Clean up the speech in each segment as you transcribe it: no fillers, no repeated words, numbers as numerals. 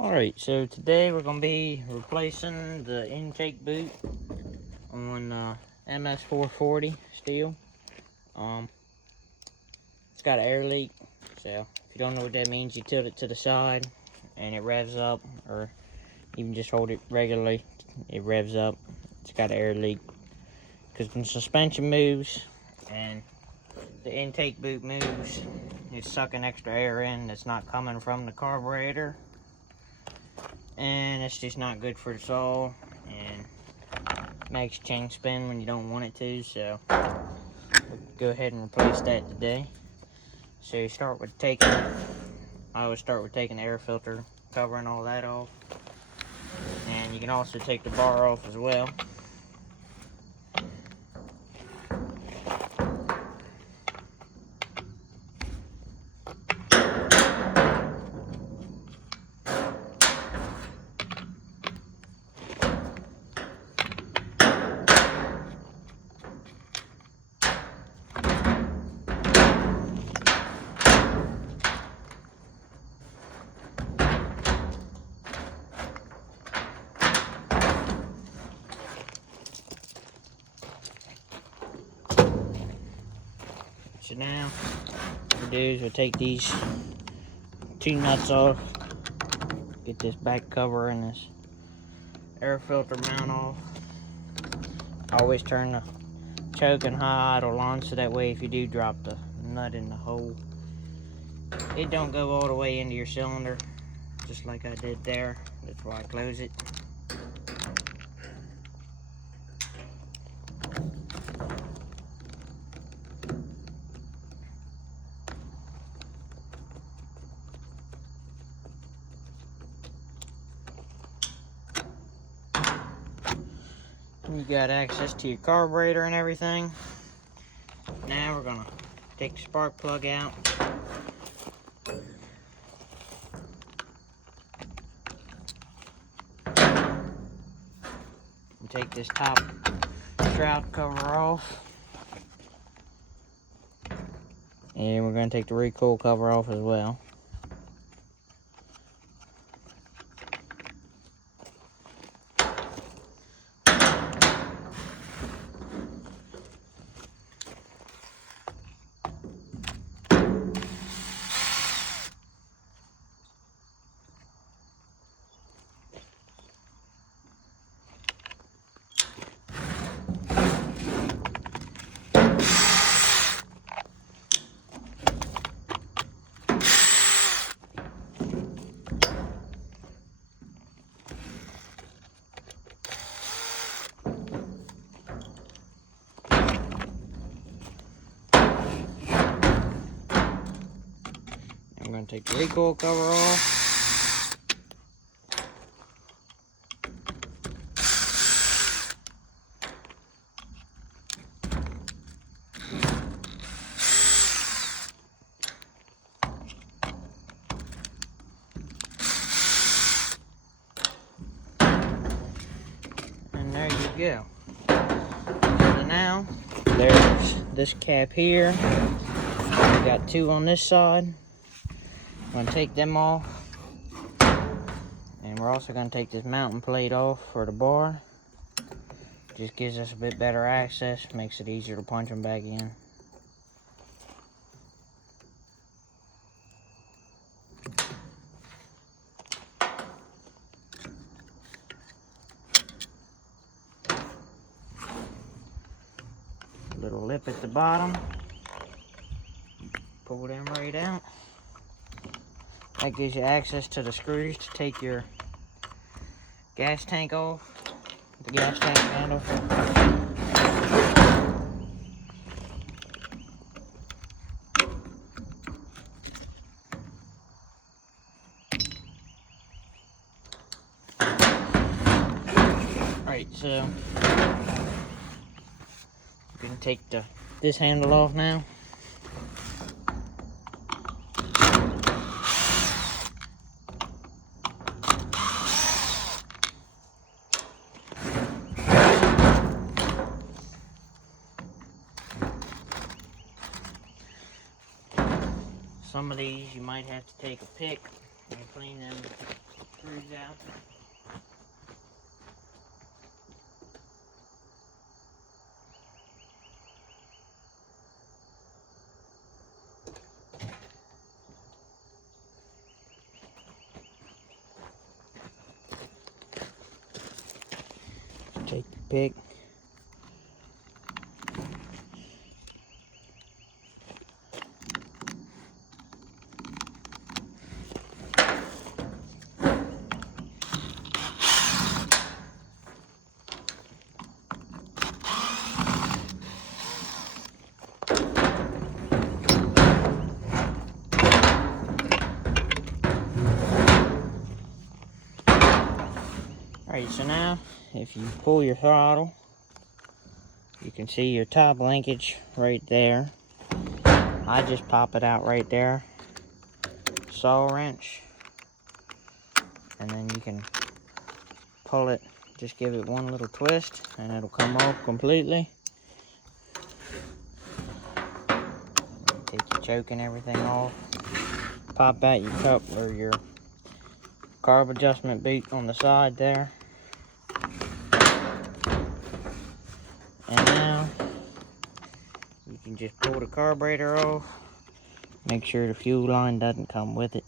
Alright, so today we're going to be replacing the intake boot on MS440 Stihl. It's got an air leak, so if you don't know what that means, you tilt it to the side and it revs up, or even just hold it regularly, it revs up. It's got an air leak because when the suspension moves and the intake boot moves, it's sucking extra air in that's not coming from the carburetor. And it's just not good for the saw, and makes chain spin when you don't want it to, so we'll go ahead and replace that today. So you start with I always start with taking the air filter cover and all that off, and you can also take the bar off as well. So now what we'll do is we'll take these two nuts off, get this back cover and this air filter mount off. I always turn the choke and high idle on, so that way if you do drop the nut in the hole, it don't go all the way into your cylinder, just like I did there. That's why I close it. You got access to your carburetor and everything. Now we're gonna take the spark plug out. And take this top shroud cover off. And we're gonna take the recoil cover off as well. I'm going to take the recoil cover off. And there you go. So now, there's this cap here. We got two on this side. I'm going to take them off, and we're also going to take this mounting plate off for the bar. Just gives us a bit better access, makes it easier to punch them back in. Little lip at the bottom, pull them right out. That gives you access to the screws to take your gas tank off, the gas tank handle. Alright, so you can take this handle off now. Some of these you might have to take a pick and clean them through out. Take your pick. Alright, so now if you pull your throttle, you can see your top linkage right there. I just pop it out right there. Saw wrench. And then you can pull it, just give it one little twist and it'll come off completely. Take your choke and everything off. Pop out your cup or your carb adjustment boot on the side there. And now you can just pull the carburetor off. Make sure the fuel line doesn't come with it.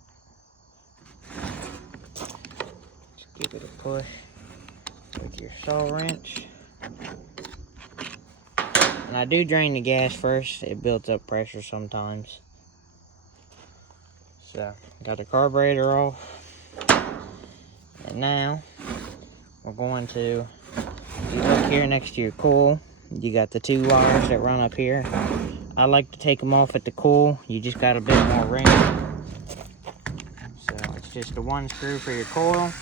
Just give it a push with your saw wrench. And I do drain the gas first. It builds up pressure sometimes. So, got the carburetor off. And now, we're going to, if you look here next to your coil, you got the two wires that run up here. I like to take them off at the coil. You just got a bit more room. So, it's just the one screw for your coil.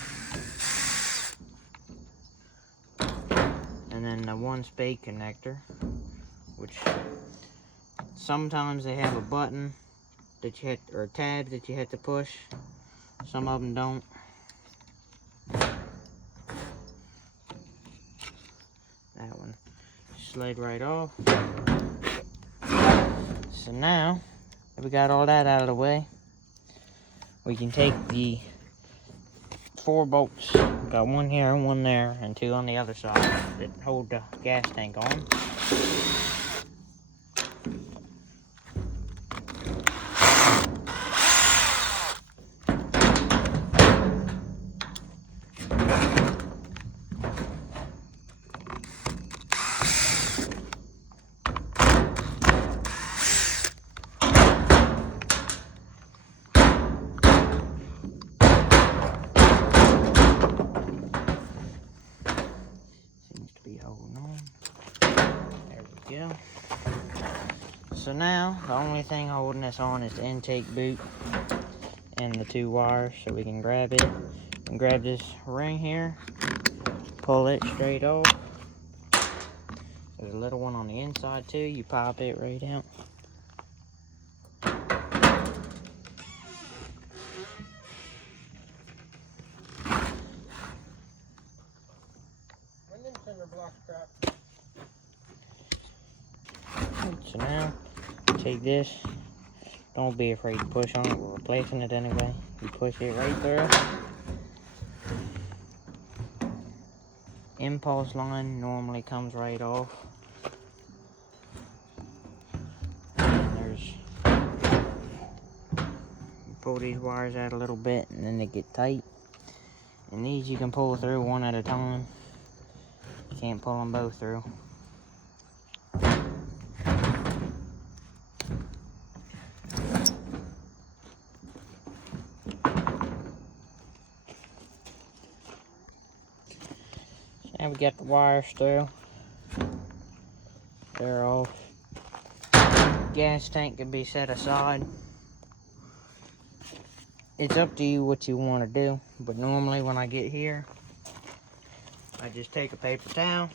And then the one spade connector, which sometimes they have a button that you hit, or a tab that you have to push. Some of them don't. That one slid right off. So now that we got all that out of the way, we can take the 4 bolts. We got one here and one there and 2 on the other side that hold the gas tank on. Go. So now the only thing holding this on is the intake boot and the 2 wires, so we can grab it and grab this ring here, pull it straight off. There's a little one on the inside too. You pop it right out. So now, take this. Don't be afraid to push on it. We're replacing it anyway. You push it right through. Impulse line normally comes right off. And there's, you pull these wires out a little bit and then they get tight. And these you can pull through one at a time. You can't pull them both through. Now we got the wires through. They're off. Gas tank can be set aside. It's up to you what you want to do, but normally when I get here, I just take a paper towel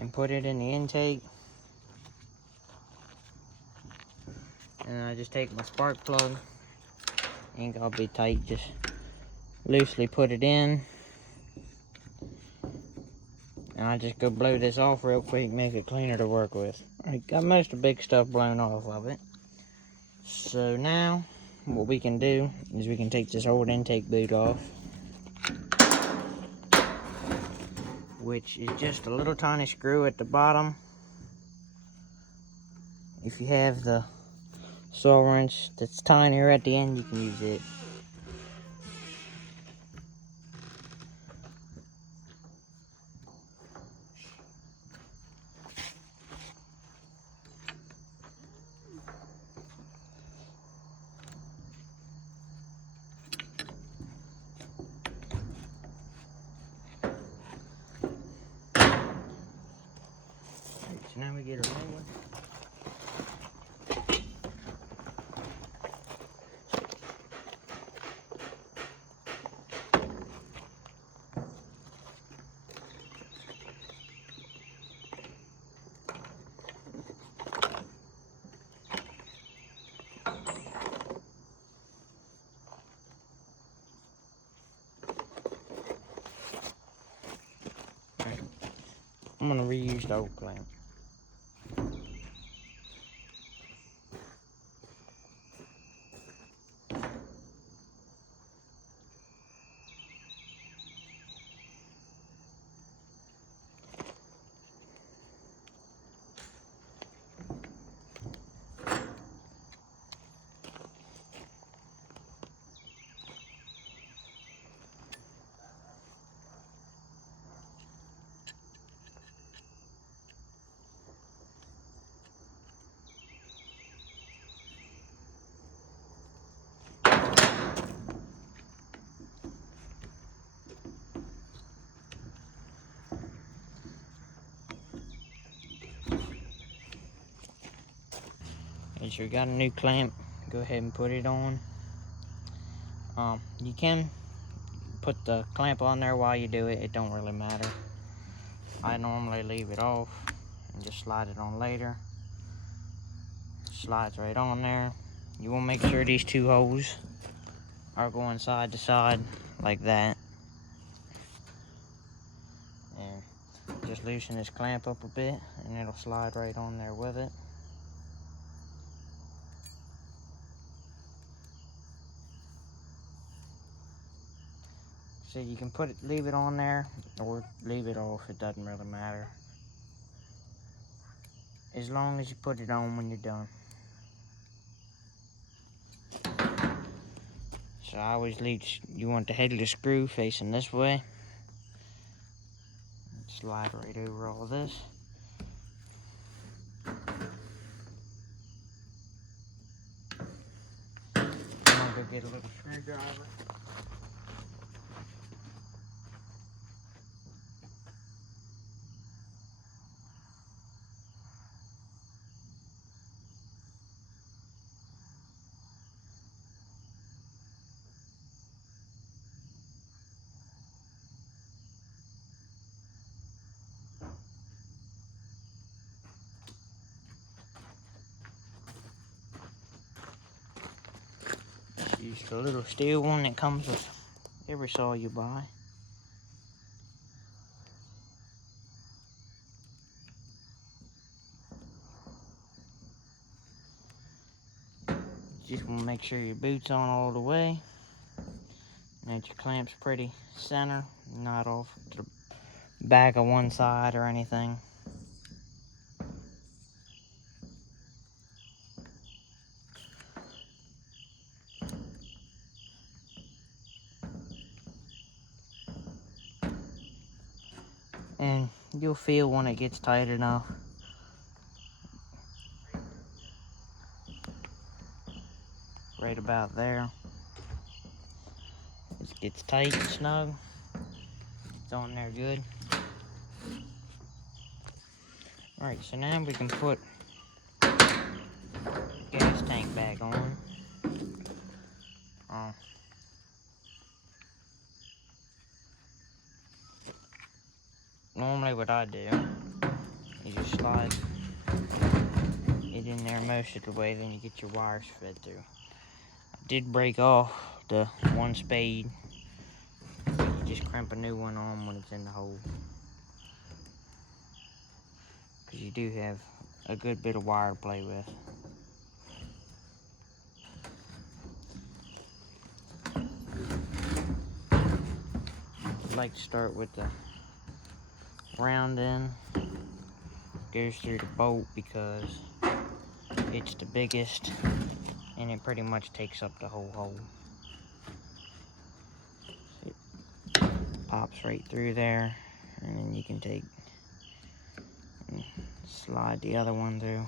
and put it in the intake. And I just take my spark plug. Ain't gotta be tight, just loosely put it in. And I just go blow this off real quick, make it cleaner to work with. I got most of the big stuff blown off of it. So now what we can do is we can take this old intake boot off, which is just a little tiny screw at the bottom. If you have the saw wrench that's tinier at the end, you can use it. So now we get a new one. I'm gonna reuse the old clamp. As you got a new clamp, go ahead and put it on. You can put the clamp on there while you do it, it don't really matter. I normally leave it off and just slide it on later. Slides right on there. You want to make sure these two holes are going side to side like that. And just loosen this clamp up a bit and it'll slide right on there with it. So you can leave it on there or leave it off, it doesn't really matter. As long as you put it on when you're done. So I always leave, you want the head of the screw facing this way. Slide right over all this. I'm gonna go get a little screwdriver. Use the little Stihl one that comes with every saw you buy. Just want to make sure your boot's on all the way. And that your clamp's pretty center, not off to the back of one side or anything. And you'll feel when it gets tight enough. Right about there. It gets tight and snug. It's on there good. Alright, so now we can put gas tank back on. Normally what I do is you slide it in there most of the way, then you get your wires fed through. I did break off the one spade. You just crimp a new one on when it's in the hole. Because you do have a good bit of wire to play with. like to start with the round end. Goes through the bolt because it's the biggest and it pretty much takes up the whole hole. It pops right through there, and then you can take and slide the other one through.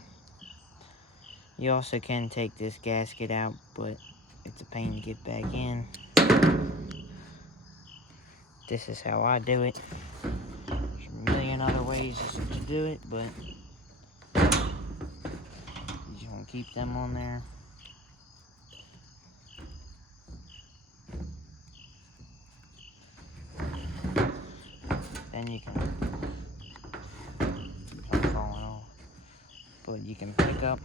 You also can take this gasket out, but it's a pain to get back in. This is how I do it. There's a million other ways to do it, but you just want to keep them on there. Then you can start falling off, but you can pick up.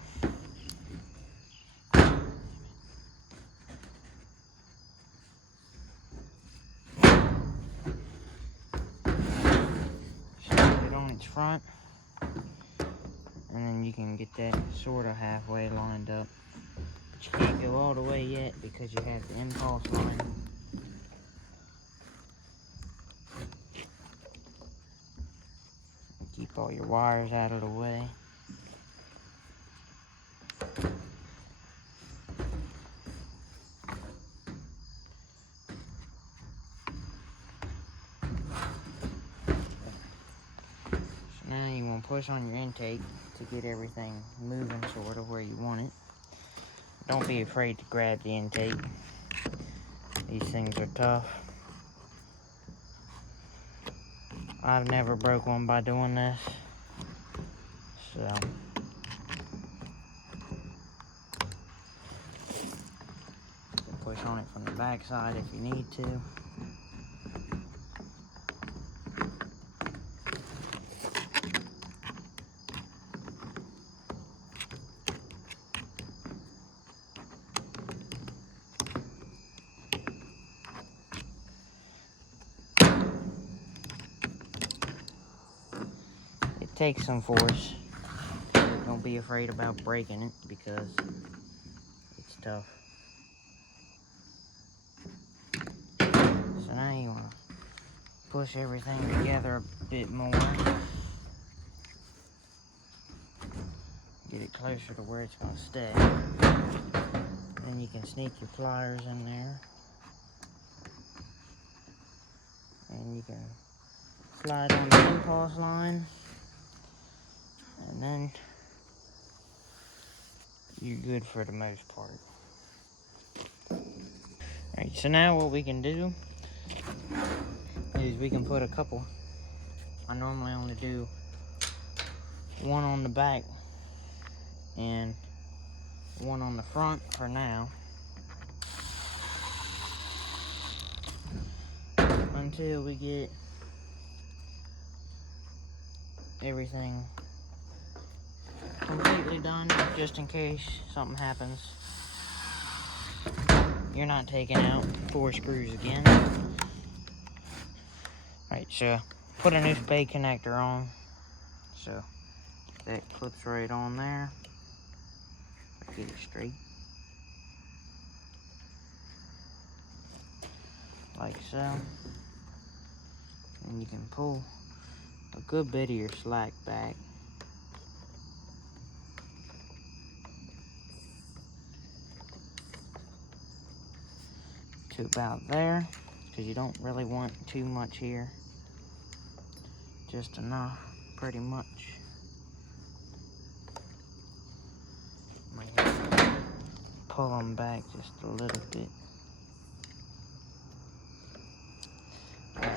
Its front, and then you can get that sort of halfway lined up, but you can't go all the way yet because you have the impulse line. Keep all your wires out of the way. Now you want to push on your intake to get everything moving sort of where you want it. Don't be afraid to grab the intake. These things are tough. I've never broke one by doing this. So push on it from the back side if you need to. Take some force. Don't be afraid about breaking it because it's tough. So now you want to push everything together a bit more. Get it closer to where it's going to stay. Then you can sneak your pliers in there. And you can slide on the impulse line. And then you're good for the most part. Alright, so now what we can do is we can put a couple. I normally only do one on the back and one on the front for now, until we get everything completely done, just in case something happens. You're not taking out 4 screws again. Alright, so put a new spade connector on. So that clips right on there. Get it straight. Like so. And you can pull a good bit of your slack back. To about there, because you don't really want too much here. Just enough, pretty much. Might have to pull them back just a little bit. Right.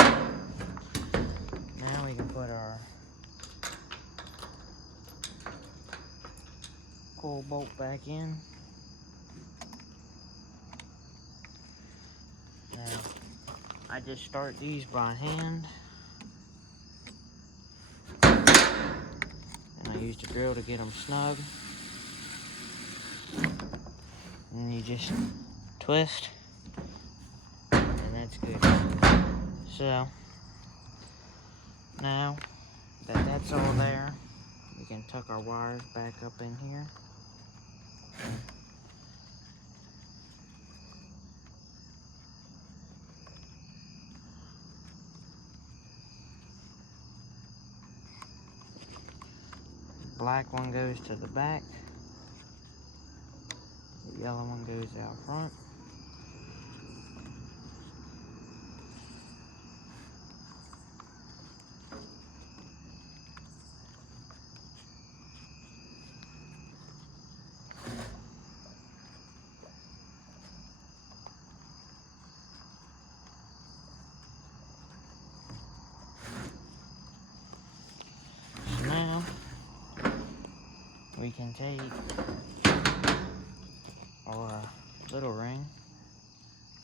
Now we can put our coil bolt back in. Now, I just start these by hand. And I use the drill to get them snug. And you just twist. And that's good. So, now that that's all there, we can tuck our wires back up in here. black one goes to the back. The yellow one goes out front. So now we can take our little ring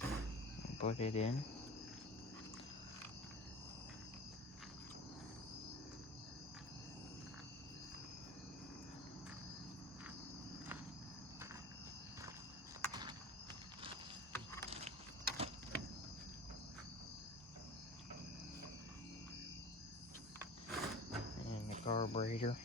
and put it in. And the carburetor.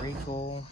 Recoil.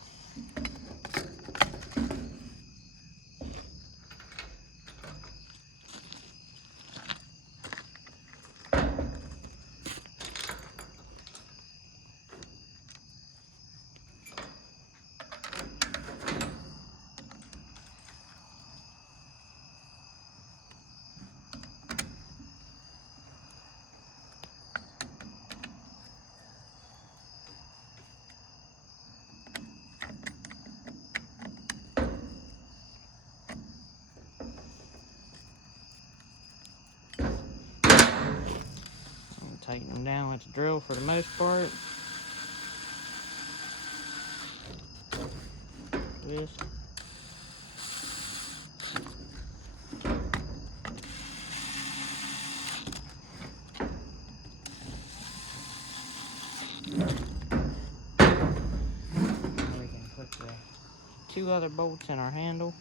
Tighten them down with the drill for the most part. This. We can put the two other bolts in our handle.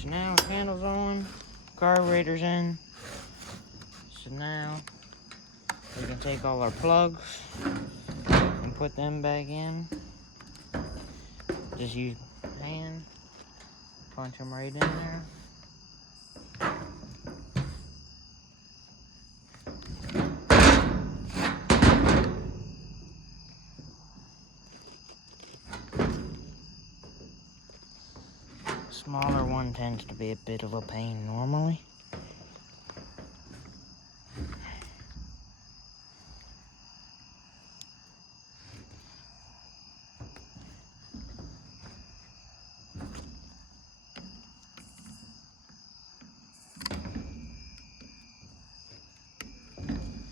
So now the handle's on, carburetor's in. So now we can take all our plugs and put them back in. Just use hand, punch them right in there. Smaller one tends to be a bit of a pain normally.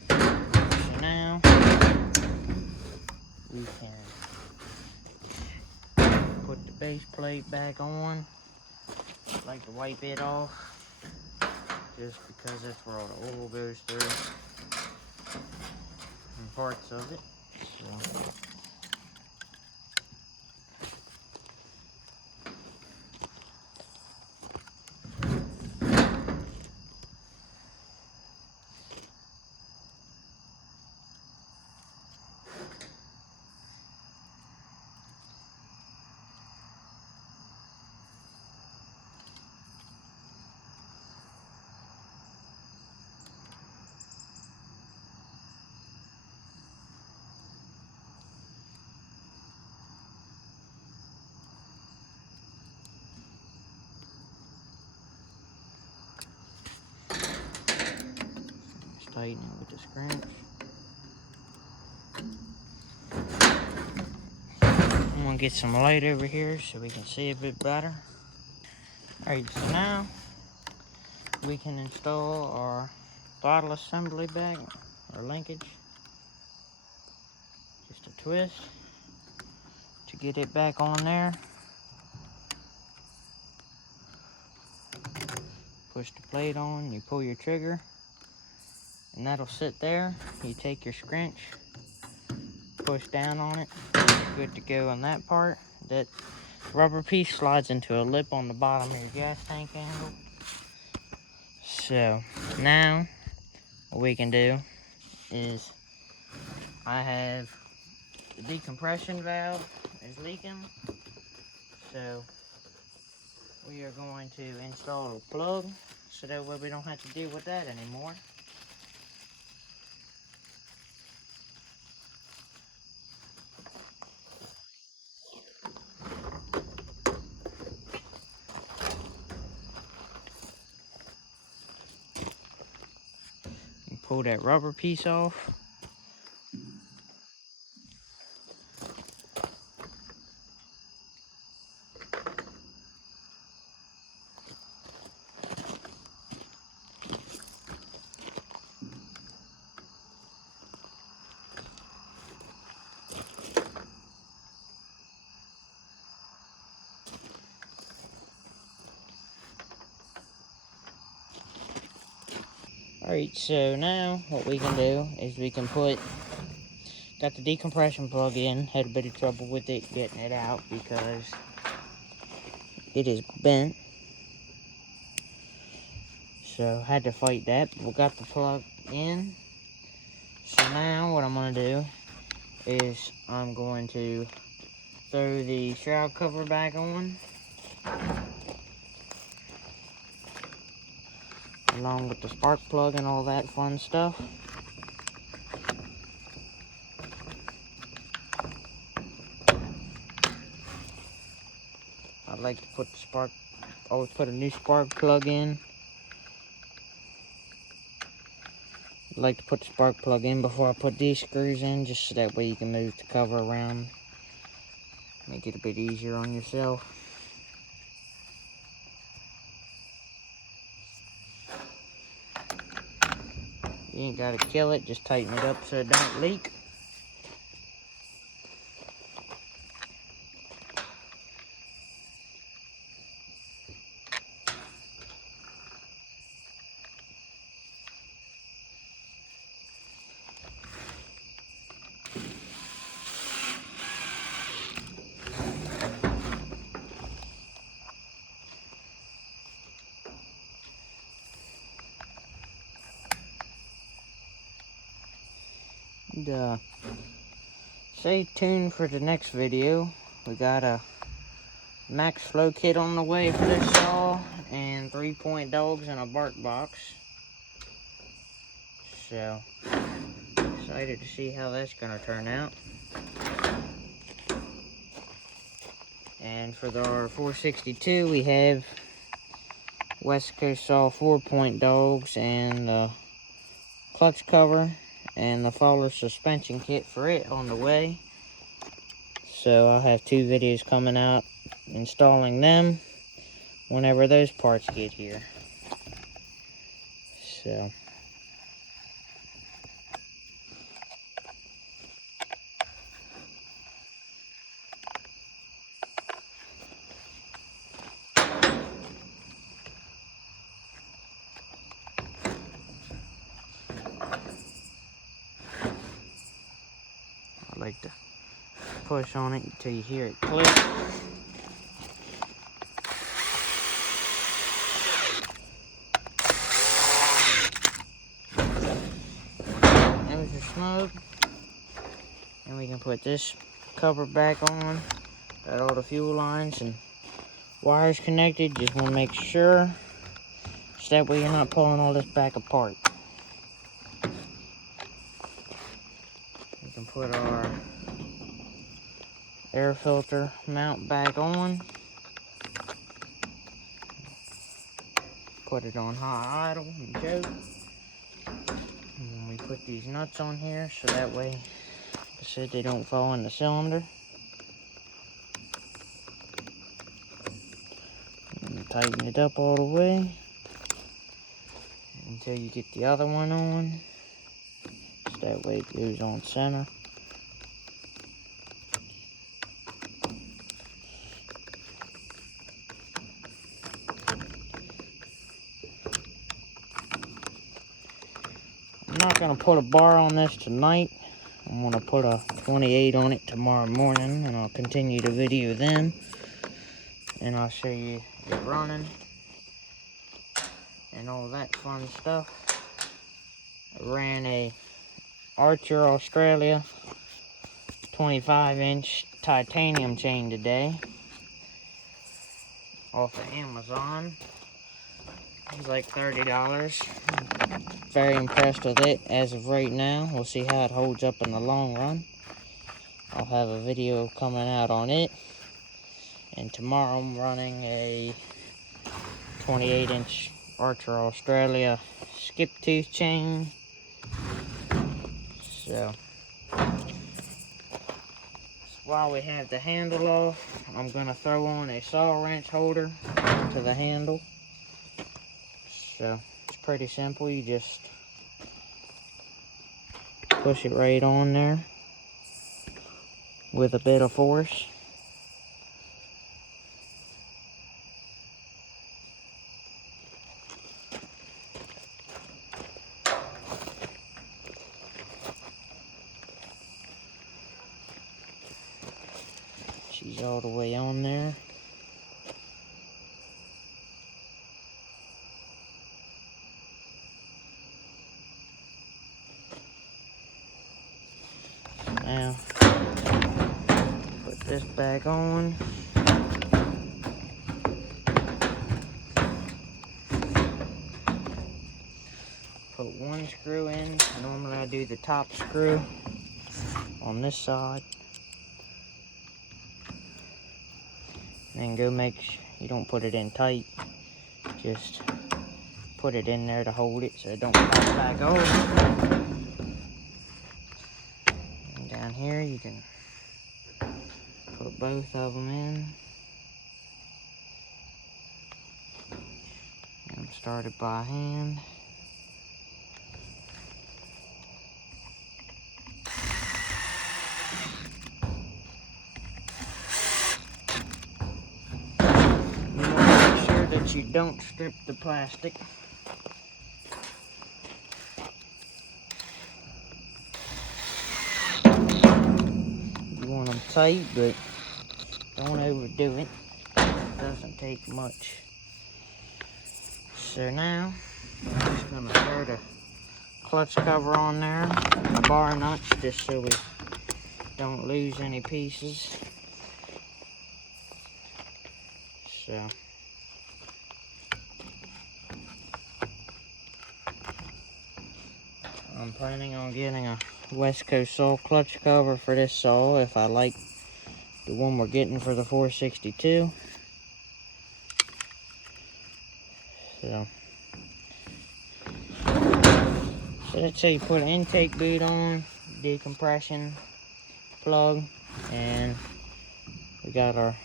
So now we can put the base plate back on. I like to wipe it off just because that's where all the oil goes through and parts of it. Tighten it with the scratch. I'm gonna get some light over here so we can see a bit better. Alright, so now we can install our throttle assembly back, or linkage. Just a twist to get it back on there. Push the plate on, you pull your trigger, and that'll sit there. You take your scrunch, push down on it, good to go on that part. That rubber piece slides into a lip on the bottom of your gas tank handle. So now what we can do is, I have the decompression valve is leaking, so we are going to install a plug so that way we don't have to deal with that anymore. And pull that rubber piece off. Alright, so now what we can do is we can got the decompression plug in, had a bit of trouble with it getting it out because it is bent. So had to fight that, but we got the plug in. So now what I'm going to do is I'm going to throw the shroud cover back on, along with the spark plug and all that fun stuff. I like to put always put a new spark plug in. I like to put the spark plug in before I put these screws in, just so that way you can move the cover around. Make it a bit easier on yourself. You ain't gotta kill it, just tighten it up so it don't leak. And stay tuned for the next video. We got a max flow kit on the way for this saw, and 3-point dogs in a bark box. So excited to see how that's gonna turn out. And for our 462, we have West Coast Saw 4-point dogs and the clutch cover and the Fowler suspension kit for it on the way. So I'll have 2 videos coming out installing them whenever those parts get here. So I like to push on it until you hear it click. There's your smoke. And we can put this cover back on. Got all the fuel lines and wires connected. Just want to make sure, so that way you're not pulling all this back apart. We can put our air filter mount back on. Put it on high idle and choke. And then we put these nuts on here so that way, like I said, they don't fall in the cylinder. And tighten it up all the way. until you get the other one on. So that way it goes on center. I'm not going to put a bar on this tonight. I'm going to put a 28 on it tomorrow morning, and I'll continue the video then. And I'll show you it running and all that fun stuff. I ran a Archer Australia 25-inch titanium chain today off of Amazon. It was like $30. Very impressed with it as of right now. We'll see how it holds up in the long run. I'll have a video coming out on it. And tomorrow I'm running a 28-inch Archer Australia skip tooth chain. So while we have the handle off, I'm going to throw on a saw wrench holder to the handle. So it's pretty simple. You just push it right on there with a bit of force. She's all the way on there. Now, put this back on. Put one screw in. Normally I do the top screw on this side. Then go make sure you don't put it in tight. Just put it in there to hold it so it don't pop back over. And down here you can put both of them in. And start it by hand. That you don't strip the plastic. You want them tight, but don't overdo it. It doesn't take much. So now, I'm just going to throw the clutch cover on there, the bar nuts, just so we don't lose any pieces. So I'm planning on getting a West Coast saw clutch cover for this saw if I like the one we're getting for the 462. So let's say you put an intake boot on, decompression plug, and we got our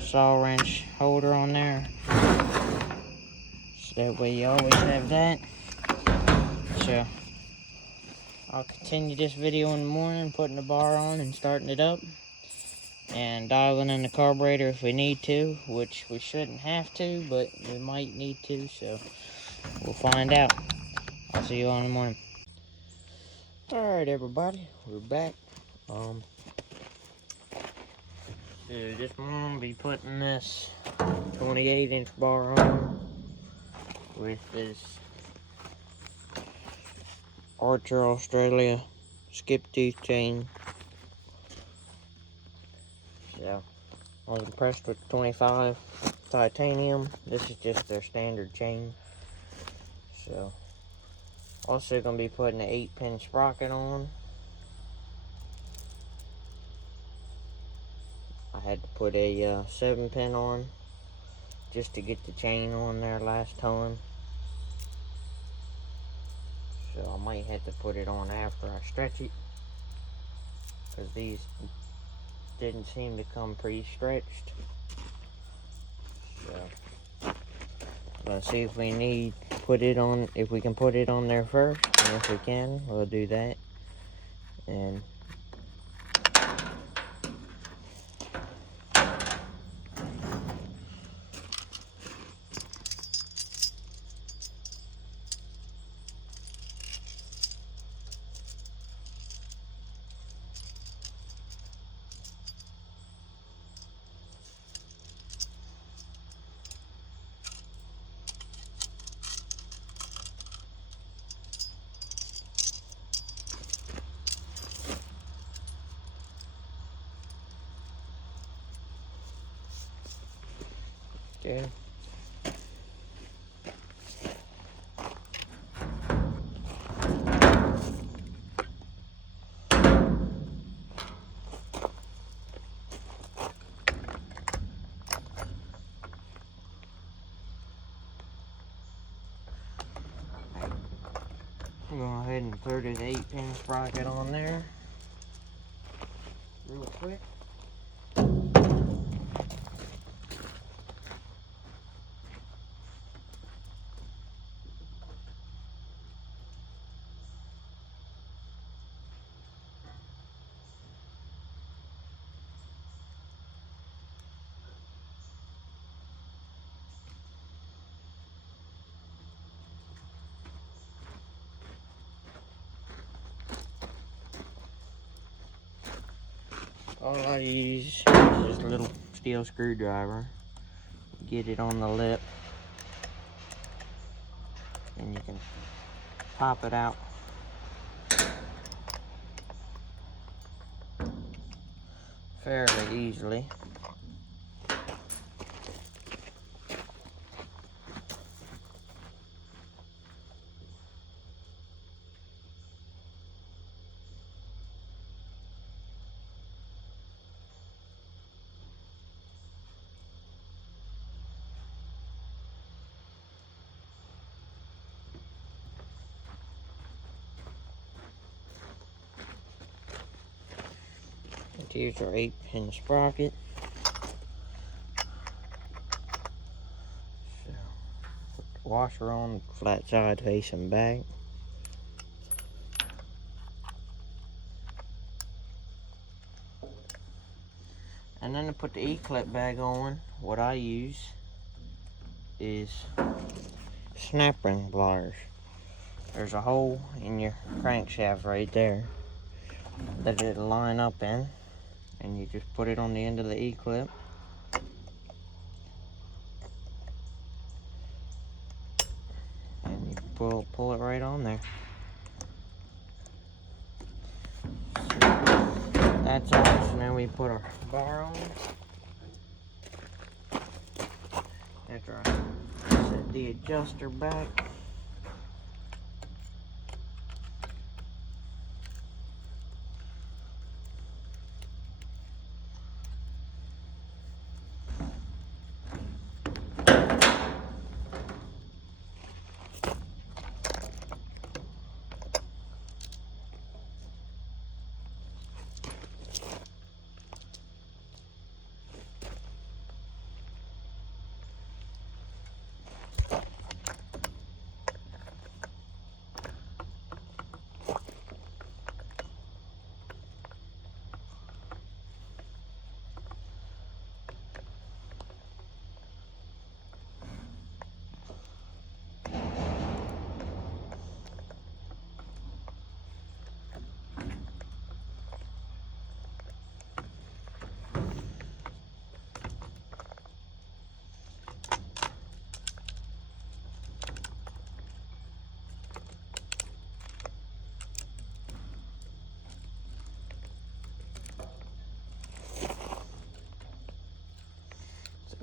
saw wrench holder on there. So that way you always have that. So I'll continue this video in the morning, putting the bar on and starting it up. And dialing in the carburetor if we need to, which we shouldn't have to, but we might need to, so we'll find out. I'll see you all in the morning. Alright everybody, we're back. So this morning I'll be putting this 28-inch bar on with this Archer Australia skip tooth chain. So I was impressed with the 25 titanium. This is just their standard chain. So also gonna be putting an 8-pin sprocket on. I had to put a 7-pin on just to get the chain on there last time. So I might have to put it on after I stretch it, because these didn't seem to come pre-stretched. So Let's see if we need to put it on, if we can put it on there first, and if we can, we'll do that. And okay. I'm going to go ahead and throw this 8-pin sprocket on there real quick. All I use is this little steel screwdriver. Get it on the lip, and you can pop it out fairly easily. Here's our 8-pin sprocket. So, put the washer on, flat side facing back. And then to put the E-clip back on, what I use is snap ring pliers. There's a hole in your crankshaft right there that it'll line up in. And you just put it on the end of the E-clip. And you pull it right on there. So that's all. So now we put our bar on. After I set the adjuster back.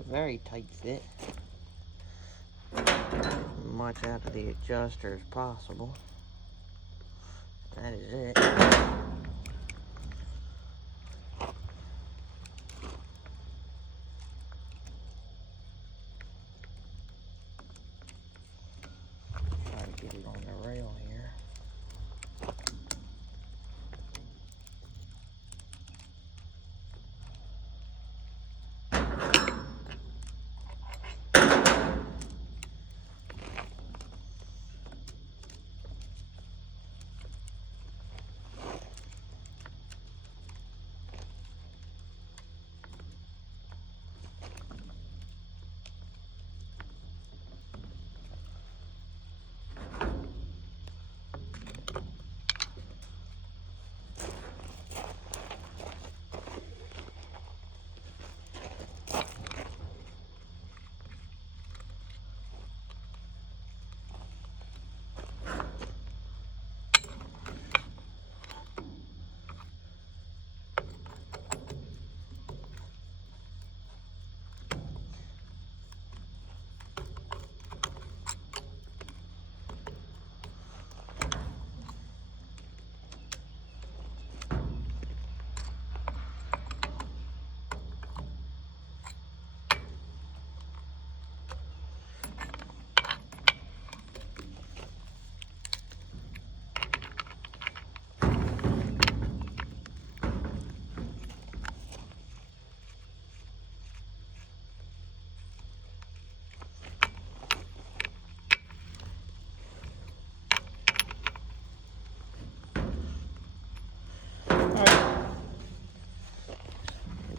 Very tight fit. Much out of the adjuster as possible. That is it. Try to get it on the rail here.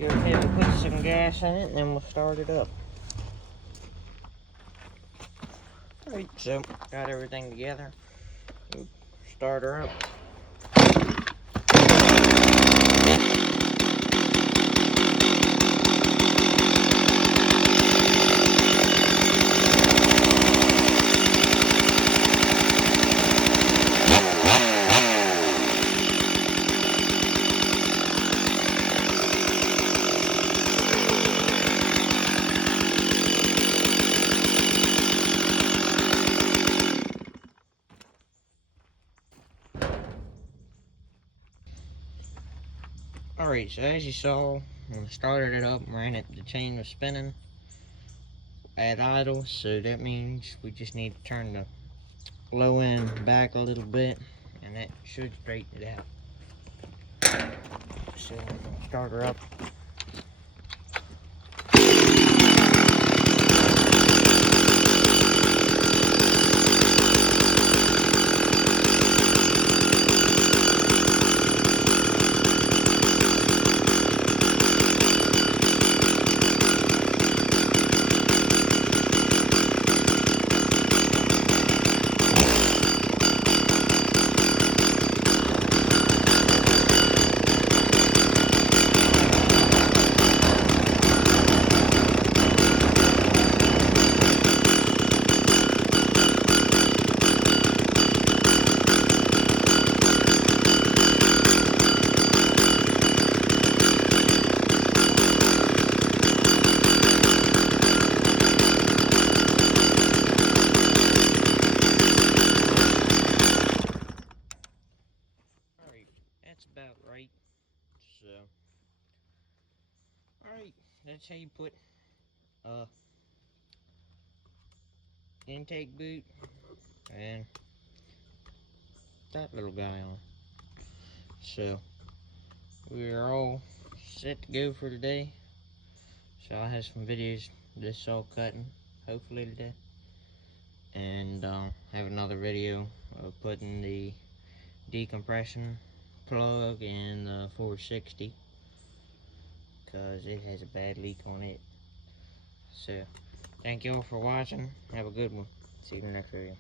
go ahead and put some gas in it, and then we'll start it up. Alright, so got everything together. We'll start her up. Alright, so as you saw, when I started it up and ran it, the chain was spinning at idle, so that means we just need to turn the low end back a little bit, and that should straighten it out. So start her up. That's about right. So, alright, that's how you put intake boot and that little guy on. So, we're all set to go for today. So I have some videos this saw cutting, hopefully today. And have another video of putting the decompression plug in the 460 because it has a bad leak on it. So thank you all for watching. Have a good one. See you in the next video.